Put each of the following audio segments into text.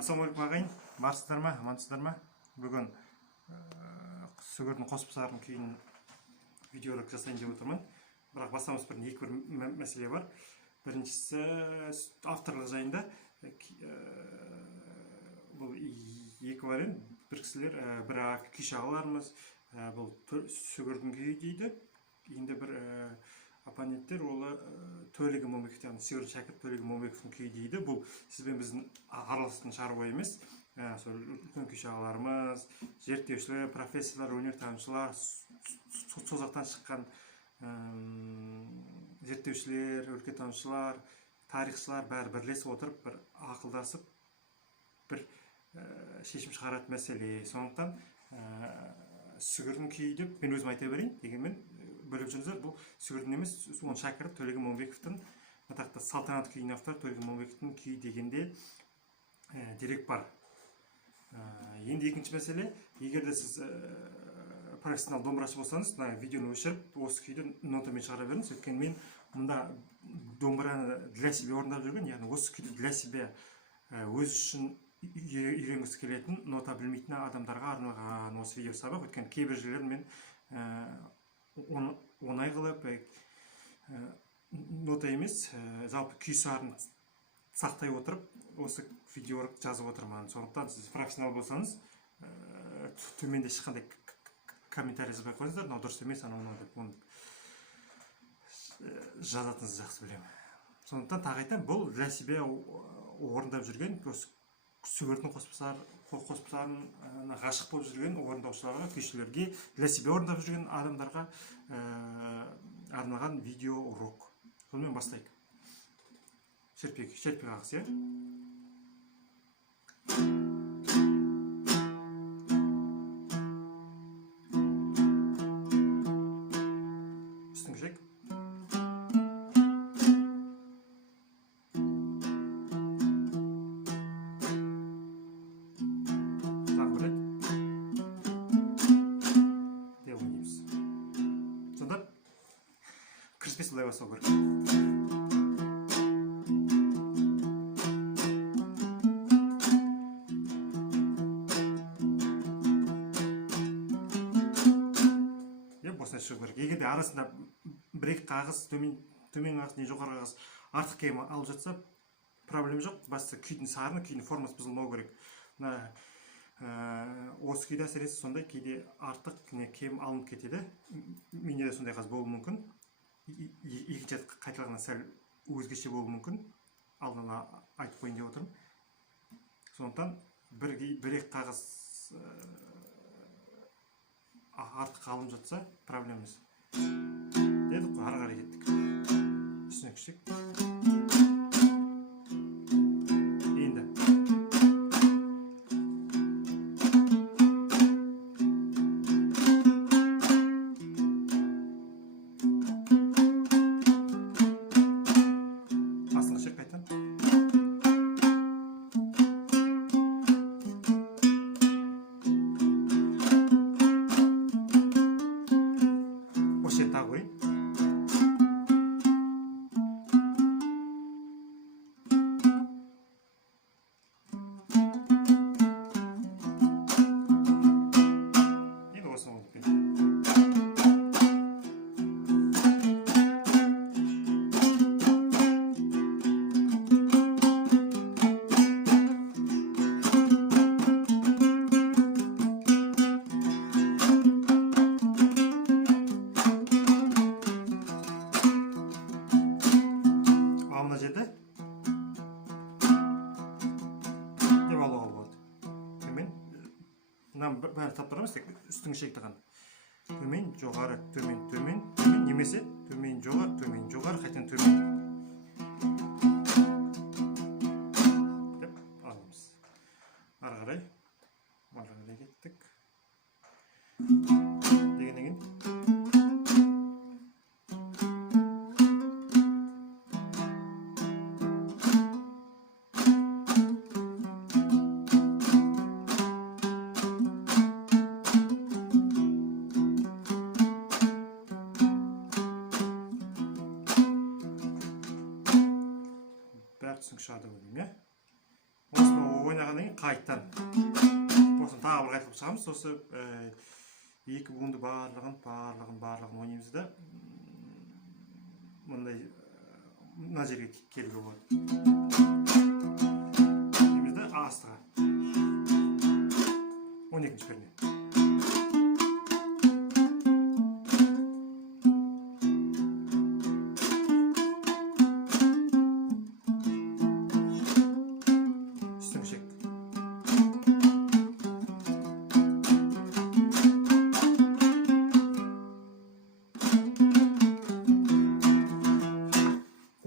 Ассалаумағалейкум ағайын, барсыздар ма, амансыздар ма? Бүгін сүгірдің қосыпсарының күйін видеоролик жасайын деп отырмын. Бірақ бастамас бұрын екі бір мәселе бар. Біріншісі авторлық жайында. Бұл екі вариант. Бір кісілер, бір күй шағыларымыз, бұл сүгірдің күйі дейді. Енді бір оппоненттер олы Төлегі Момбеков, яғни Сүгір шәкірт Төлегі Момбековтың күйі дейді. Бұл сізбен біздің араласатын шаруа емес. Үлкен күй шағаларымыз, зерттеушілер, профессорлар, өнертанушылар, сол жақтан шыққан зерттеушілер, өлкетанушылар, тарихшылар бәрі бірлесіп отырып, бір ақылдасып, бір шешім шығаратын мәселе. Сондықтан Сүгірдің күйі деп мен өзім айта берейін. Дегенмен бөліп жүріңіздер, бұл Сүгірдің емес, оның шәкірті Төлегі Момбековтың атақты салтанат күйінің авторы Төлегі Момбековтың күйі дегенде дерек бар. Енді екінші мәселе, егер де сіз профессионал домбырашы болсаңыз, видеоны өшіріп, осы күйді нотамен шығара беріңіз. Өйткені мен мұнда домбыраны для себе орындап жүрген, яғни осы күйді для себе өз үшін үйренгісі келетін, нота білмейтін адамдарға арналған осы видео сабақ. Өйткені кейбір жерлерін мен оңай қылып, нота емес, жалпы күй сарын сақтай отырып, осы видеоролик жазып отырмын. Сондықтан сіз профессионал болсаңыз, төменде ешқандай комментарий жазбай қойыңыздар, мынау дұрыс емес, анау деп оны жазатыныңызды жақсы білемін. Сондықтан тағы айтамын, бұл для себе орындап жүрген, Сүгірдің қосыпсарын ғашық болып жүрген орындаушыларға, күйшілерге, для себе орындап жүрген адамдарға арналған видео урок. Сонымен бастайық. Шерпек ағыс, е? Үстің жек. Тағы бір рет. Деп ойнаймыз. Сонда кіріспе солай бастау керек. Егерде арасында бір-екі қағыз, төмен қағыз, не жоғары қағыз артық кем алып жатса, проблем жоқ. Басты күйдің сарыны, күйдің формасы бұзылмау керек. Осы күйді әсіресе сондай кейде артық кем алынып кетеді. Менде де сондай қағаз болуы мүмкін. Екінші рет қайталағанда сәл өзгеше болуы мүмкін. Алдын ала айтып қойын деп отырмын. Сондықтан бір-екі қағыз артық алынып жатса, проблем емес. Дедік қой, ары қарай кеттік. Үстіне күшсек. Енді. Астыңғы шек қайтан. Осы тағы қойын. Бәрі таптырамыз, үстіңгі шекті ғана. Төмен, жоғары, төмен, төмен, төмен, немесе төмен, жоғары, қайтен төмен. Деп аламыз. Ары қарай кеттік. Деген. түсінік шығады деп ойлаймын, иә. Осыны ойнағаннан кейін қайттан осыны тағы бір қайталап шығамыз. Сосы екі буынды барлығын ойнаймыз да мындай мына жерге келуге болады. Дейміз да астыға 12-ші перне.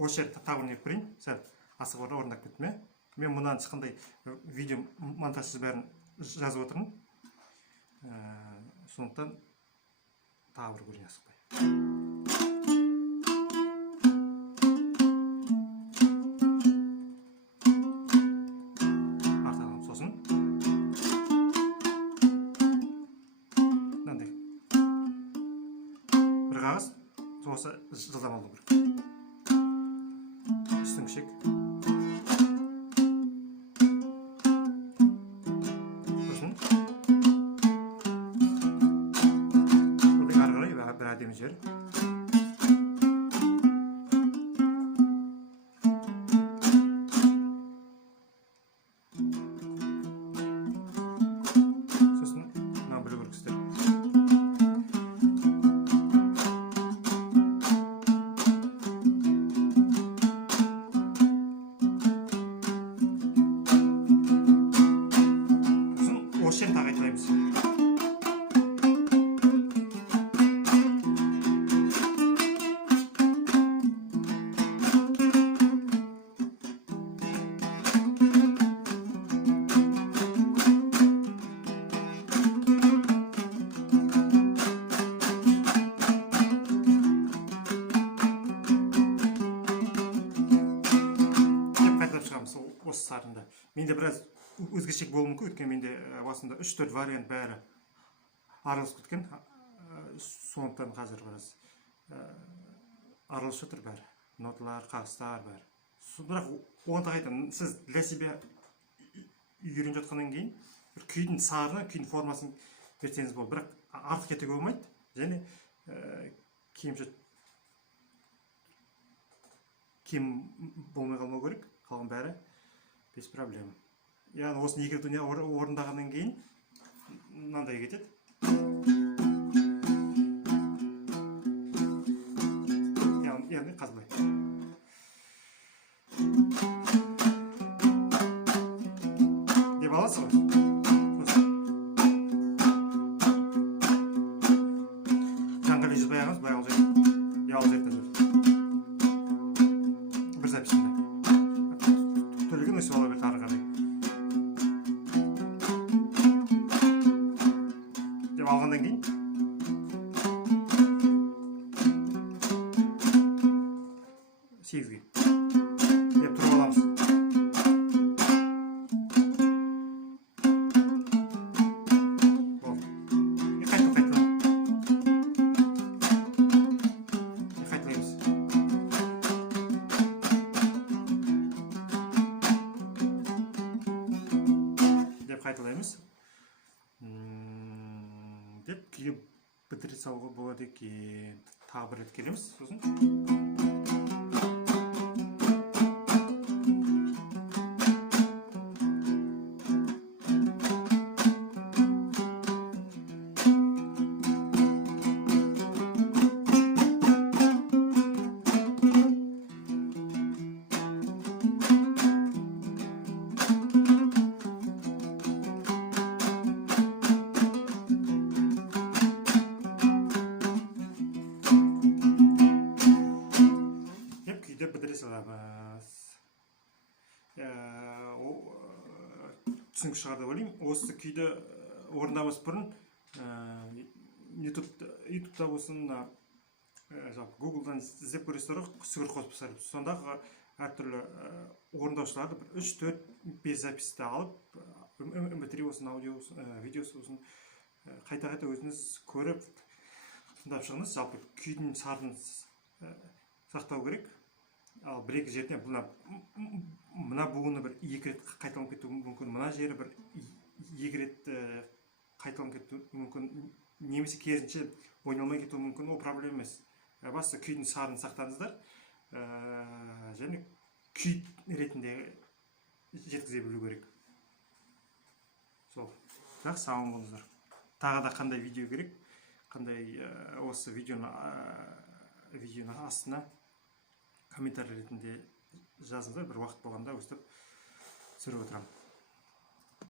Осы жерді тағы бір берейін, сәл асығып орындап кеттім. Мен мұнан ешқандай видео монтажсыз бәрін жазып отырмын. Сондықтан тағы бір көрейін асықпай. Артынан сосын мынандай бір қағаз осы жылдам алу керек. Üstüngşik. Sosun. Buradaki arkalayı verdiğimiz yer. Sosun. Ben böyle bırak istedim. Осы жерін тағы айтылаймыз. Қайталап шығамыз осы сарында. Менде біраз өзгешек болуы мүмкін, өйткені менде басында 3-4 вариант бәрі араласып кеткен. Сондықтан қазір біраз араласып жатыр бәрі. Ноталар, қағыстар бәрі. Бірақ оған да айтамын, сіз для себя үйреніп жатқаннан кейін бір күйдің сарыны, күйдің формасын берсеңіз болды. Бірақ артық кетуге болмайды. Және кем болмай қалмау керек. Қалған бәрі без проблем. Яғни осыны екі рет орындағаннан кейін мынандай кетеді. Яғни қазбай. Деп аласыз ғой. Жаңғали жүз баяғымыз, баяғыл жерді. Бір записында. Төлеген өсіп ала берді ары қарай. Деп алғаннан кейін сегізге деп тұрып аламыз. Қайталаймыз. Деп қайталаймыз. Деп күйді бітіре салуға болады екен. Тағы бір рет келеміз. Сосын түсінікті шығар деп ойлаймын. Осы күйді орындамас бұрын ютубта болсын, гуглдан іздеп көресіздер ғой, сүгір қосып салып. Сондағы әртүрлі орындаушыларды 3-4-5 записті алып, MP3 болсын, аудио видеосы болсын, қайта-қайта өзіңіз көріп тыңдап шығыңыз. Жалпы күйдің сарын сақтау керек. ал бір екі жерде мына буыны бір екі рет қайталанып кетуі мүмкін, мына жері бір екі рет қайталанып кетуі мүмкін, немесе керісінше ойналмай кетуі мүмкін. Ол проблема емес. Басты күйдің сарын сақтаңыздар, және күй ретінде жеткізе білу керек. Сол. Так, сау болыңыздар. Тағы да қандай видео керек, қандай осы видеоны астына комментарий ретінде жазыңыздар, бір уақыт болғанда өстіп түсіріп отырамын.